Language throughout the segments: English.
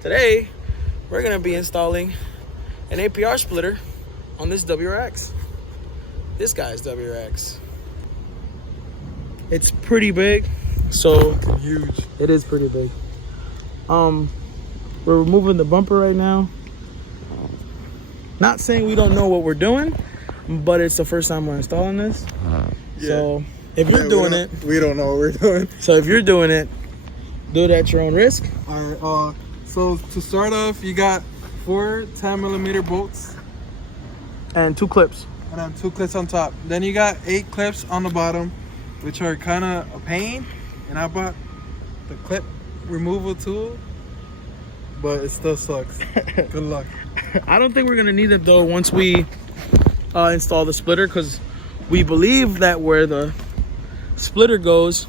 Today, we're gonna be installing an APR splitter on this WRX. This guy's WRX. It's pretty big, so Huge. it is pretty big. We're removing the bumper right now. Not saying we don't know what we're doing, but it's the first time we're installing this. So if you're doing it, we don't know what we're doing. So if you're doing it, do it at your own risk. All right. So to start off, you got 4 10mm bolts And 2 clips. and then 2 clips on top. Then you got 8 clips on the bottom, which are kind of a pain. And I bought the clip removal tool, but it still sucks. Good luck. I don't think we're gonna need it though once we install the splitter, because we believe that where the splitter goes,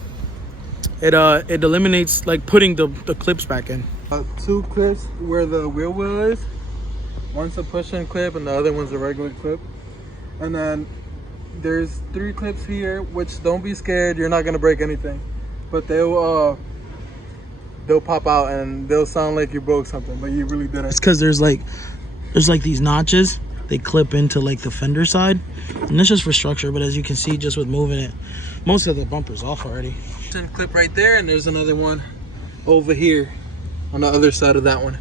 it eliminates like putting the clips back in. 2 clips where the wheel well is. One's a push-in clip and the other one's a regular clip. And then there's 3 clips here, which don't be scared, you're not gonna break anything. But they'll pop out and they'll sound like you broke something, but you really didn't. It's because there's like these notches. They clip into like the fender side, and that's just for structure. But as you can see, just with moving it, most of the bumper's off already. Clip right there, and there's another one over here on the other side of that one.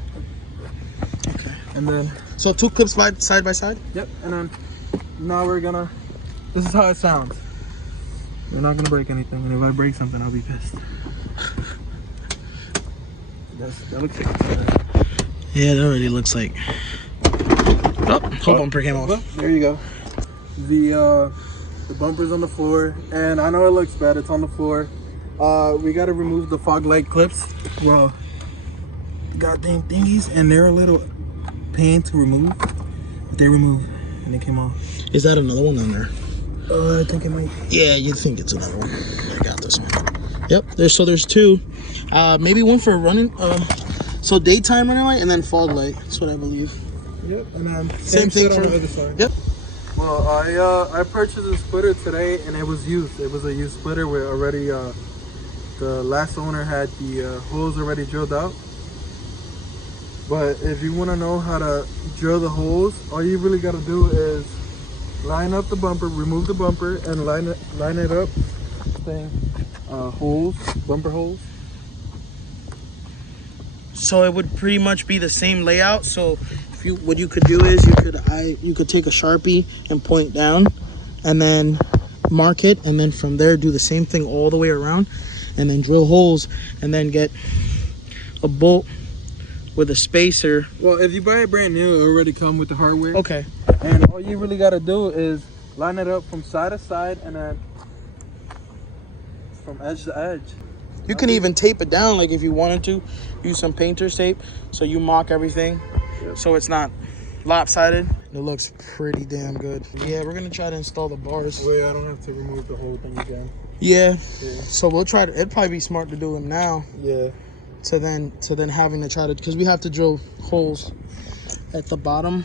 Okay. And then, So 2 clips side by side. yep. And then now we're gonna. This is how it sounds. We're not gonna break anything, and if I break something, I'll be pissed. That looks like it's Yeah, it already looks like. Oh, whole bumper came off. Well, there you go. The bumper's on the floor, and I know it looks bad. It's on the floor. We gotta remove the fog light clips. Well, goddamn thingies, and they're a little pain to remove. But they remove, and they came off. Is that another one on there? I think it might. Yeah, you'd think it's another one. I got this one. Yep. There's 2. Maybe one for running. So daytime running light and then fog light. That's what I believe. Yep. And then Same thing on for the other side. Yep. Well, I purchased a splitter today, and it was used. It was a used splitter where already the last owner had the holes already drilled out. But if you want to know how to drill the holes, all you really got to do is line up the bumper, remove the bumper, and line it up. Holes, bumper holes. So it would pretty much be the same layout. So if what you could do is you could take a Sharpie and point down, and then mark it, and then from there do the same thing all the way around, and then drill holes, and then get a bolt with a spacer. Well, if you buy it brand new, it already come with the hardware. Okay. And all you really got to do is line it up from side to side, and then from edge to edge. You can even tape it down, like if you wanted to. Use some painter's tape, so you mock everything, so it's not lopsided. It looks pretty damn good. Yeah, we're gonna try to install the bars. Wait, I don't have to remove the whole thing again. Yeah. So we'll try to. It'd probably be smart to do them now. Yeah. To then having to try to, because we have to drill holes at the bottom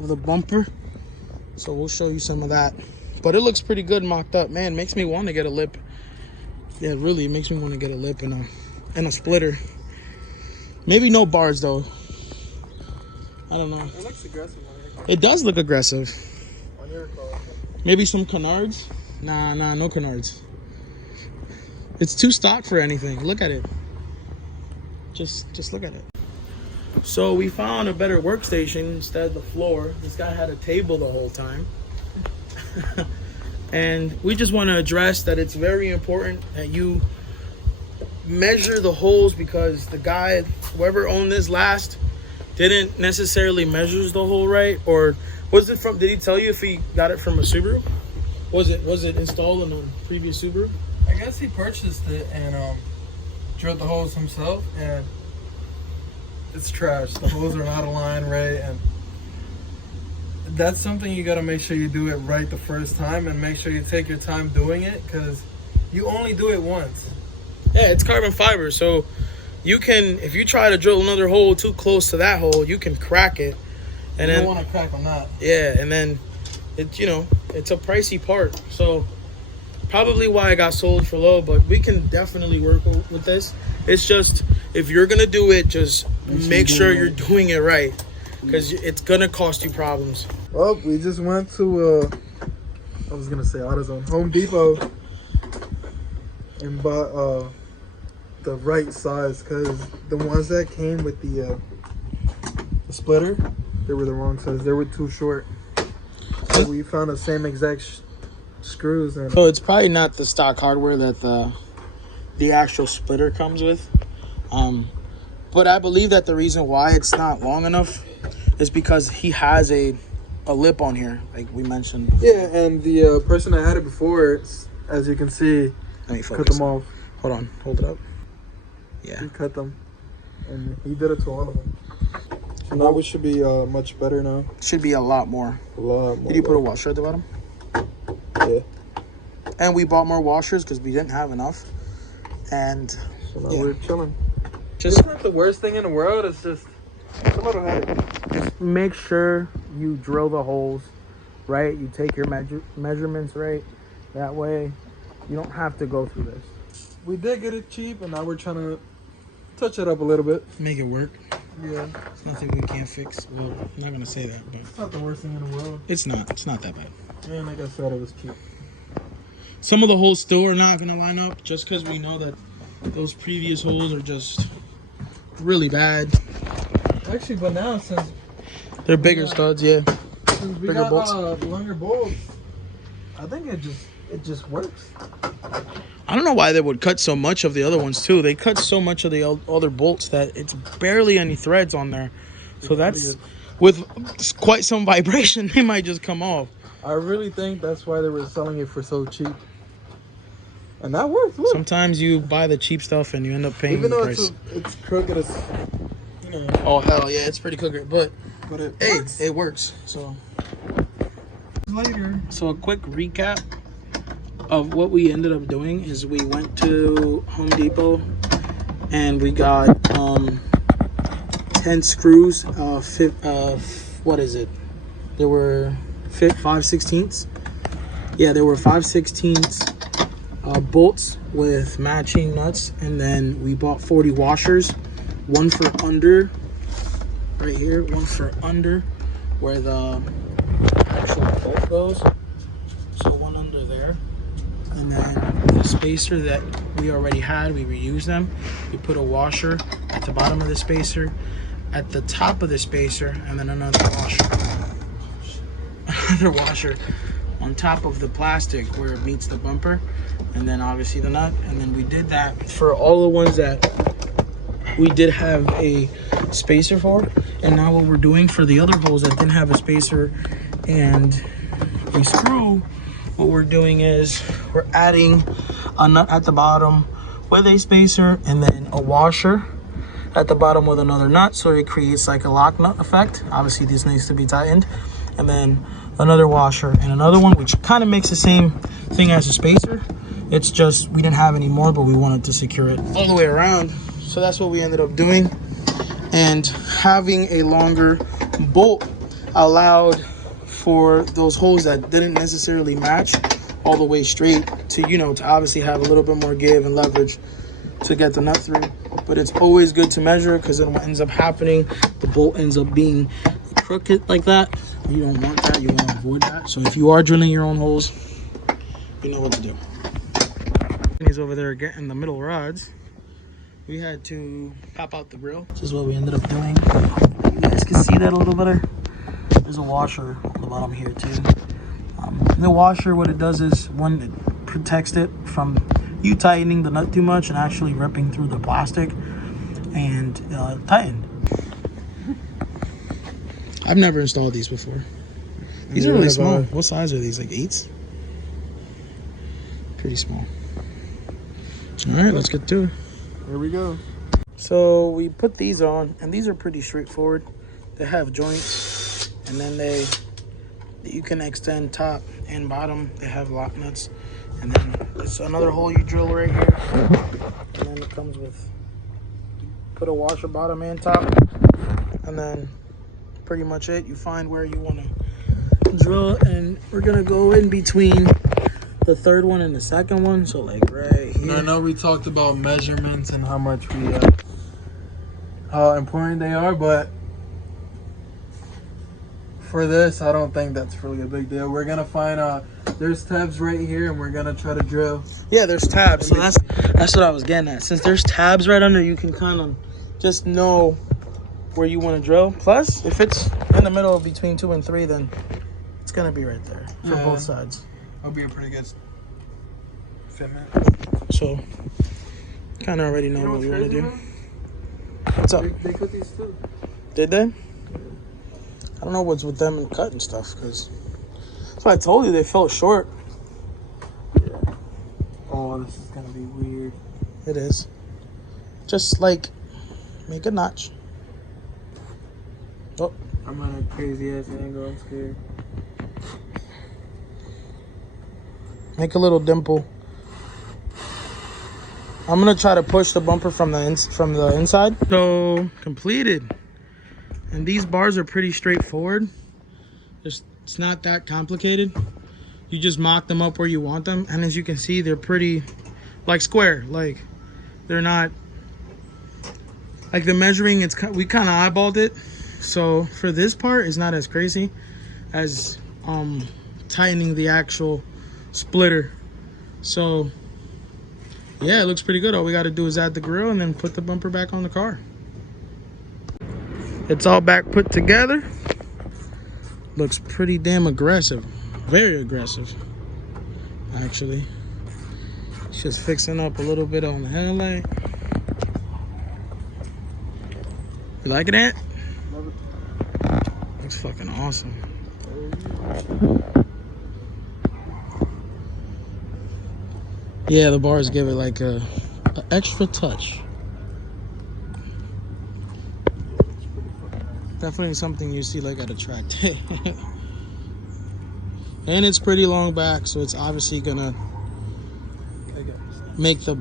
of the bumper. So we'll show you some of that. But it looks pretty good mocked up. Man, makes me want to get a lip. Yeah, really, it makes me want to get a lip and a splitter. Maybe no bars though. I don't know. It looks aggressive on your car. It does look aggressive. On your car. Maybe some canards. Nah, no canards. It's too stock for anything. Look at it. Just look at it. So we found a better workstation instead of the floor. This guy had a table the whole time. And we just want to address that it's very important that you measure the holes, because the guy, whoever owned this last, didn't necessarily measure the hole right. Or was it from, did he tell you if he got it from a Subaru? Was it installed in a previous Subaru? I guess he purchased it and drilled the holes himself, and it's trash. The holes are not aligned right, and that's something you got to make sure you do it right the first time, and make sure you take your time doing it, because you only do it once. Yeah, it's carbon fiber, so you can, if you try to drill another hole too close to that hole, you can crack it. And you then don't want to crack on that. Yeah, and then it's a pricey part. So Probably why I got sold for low, but we can definitely work with this. It's just, if you're gonna do it, just make sure you're doing it right, because it's gonna cost you problems. Well, we just went to I was gonna say AutoZone, Home Depot, and bought the right size, because the ones that came with the splitter, they were the wrong size. They were too short. So we found the same exact screws. And so it's probably not the stock hardware that the actual splitter comes with. But I believe that the reason why it's not long enough is because he has a lip on here, like we mentioned. Yeah, and the person that had it before, as you can see, Let me focus. cut them off. Hold on, hold it up. Yeah. He cut them, and he did it to all of them. So now we should be much better now. Should be a lot more. A lot more. Did you put a washer at the bottom? Yeah. And we bought more washers because we didn't have enough. And So now we're chilling. just It's not the worst thing in the world. It's just somebody had it. make sure you drill the holes right. You take your measurements right. That way you don't have to go through this. We did get it cheap, and now we're trying to touch it up a little bit. Make it work. Yeah. It's nothing we can't fix. Well, I'm not gonna say that, but It's not the worst thing in the world. it's not that bad. And like I said, it was cheap. Some of the holes still are not gonna line up just because we know that those previous holes are just really bad. Actually, but now since They're bigger studs, yeah. we Bigger got bolts. longer bolts, I think it just works. I don't know why they would cut so much of the other ones too. They cut so much of the other bolts that it's barely any threads on there. So that's, with quite some vibration, they might just come off. I really think that's why they were selling it for so cheap. And that works. Look. Sometimes you buy the cheap stuff and you end up paying Even the though price. it's crooked as, you know. Oh hell yeah, it's pretty crooked, but it hey, works. it works. So Later. So a quick recap of what we ended up doing is we went to Home Depot and we got 10 screws. What is it? There were 5/16. Yeah, there were 5/16 bolts with matching nuts, and then we bought 40 washers, one for under right here, one for under where the actual bolt goes. So one under there. And then the spacer that we already had, we reused them. We put a washer at the bottom of the spacer, at the top of the spacer, and then another washer. Another washer on top of the plastic where it meets the bumper, and then obviously the nut. And then we did that for all the ones that we did have a spacer for. And now what we're doing for the other holes that didn't have a spacer and a screw, what we're doing is we're adding a nut at the bottom with a spacer and then a washer at the bottom with another nut, so it creates like a lock nut effect. Obviously this needs to be tightened, and then another washer and another one, which kind of makes the same thing as a spacer. It's just we didn't have any more, but we wanted to secure it all the way around, so that's what we ended up doing. And having a longer bolt allowed for those holes that didn't necessarily match all the way straight to, you know, to obviously have a little bit more give and leverage to get the nut through. But it's always good to measure, because then what ends up happening, the bolt ends up being crooked like that. You don't want that. You want to avoid that. So if you are drilling your own holes, you know what to do. He's over there getting the middle rods. We had to pop out the grill. This is what we ended up doing. You guys can see that a little better. There's a washer on the bottom here too. The washer, what it does is, one, it protects it from you tightening the nut too much and actually ripping through the plastic, and tightened. I've never installed these before. These are really small. What size are these? Like 8s? Pretty small. All right, let's get to it. Here we go. So we put these on, and these are pretty straightforward. They have joints, and then you can extend top and bottom. They have lock nuts, and then it's another hole you drill right here, and then it comes with, put a washer bottom and top, and then pretty much it. You find where you want to drill, and we're gonna go in between the third one and the second one. So like right here. I know we talked about measurements and how much how important they are, but for this, I don't think that's really a big deal. We're gonna find there's tabs right here, and we're gonna try to drill. Yeah, there's tabs. So that's what I was getting at. Since there's tabs right under, you can kind of just know where you want to drill. Plus, if it's in the middle of between 2 and 3, then it's gonna be right there for both sides. That'll be a pretty good fitment. So, kind of already know what we want to do. Man? What's up? They cut these too. Did they? I don't know what's with them and cutting stuff, because that's why I told you they fell short. Yeah. Oh, this is gonna be weird. It is. Just like make a notch. Oh, I'm on a crazy ass angle. I'm scared. make a little dimple. I'm gonna try to push the bumper from the inside. So completed. And these bars are pretty straightforward. It's not that complicated. You just mock them up where you want them, and as you can see, they're pretty like square. Like they're not like the measuring. We kind of eyeballed it, so for this part, it's not as crazy as tightening the actual splitter. So yeah, it looks pretty good. All we got to do is add the grill and then put the bumper back on the car. It's all back put together. Looks pretty damn aggressive. Very aggressive, actually. It's just fixing up a little bit on the headlight. You liking it? Love it. Looks fucking awesome. Yeah, the bars give it like a extra touch. Definitely something you see like at a track day. And it's pretty long back, so it's obviously gonna make the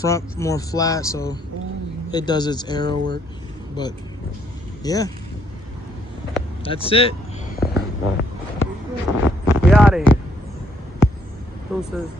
front more flat, so it does its aero work. But yeah, that's it. We out of here. Deuces.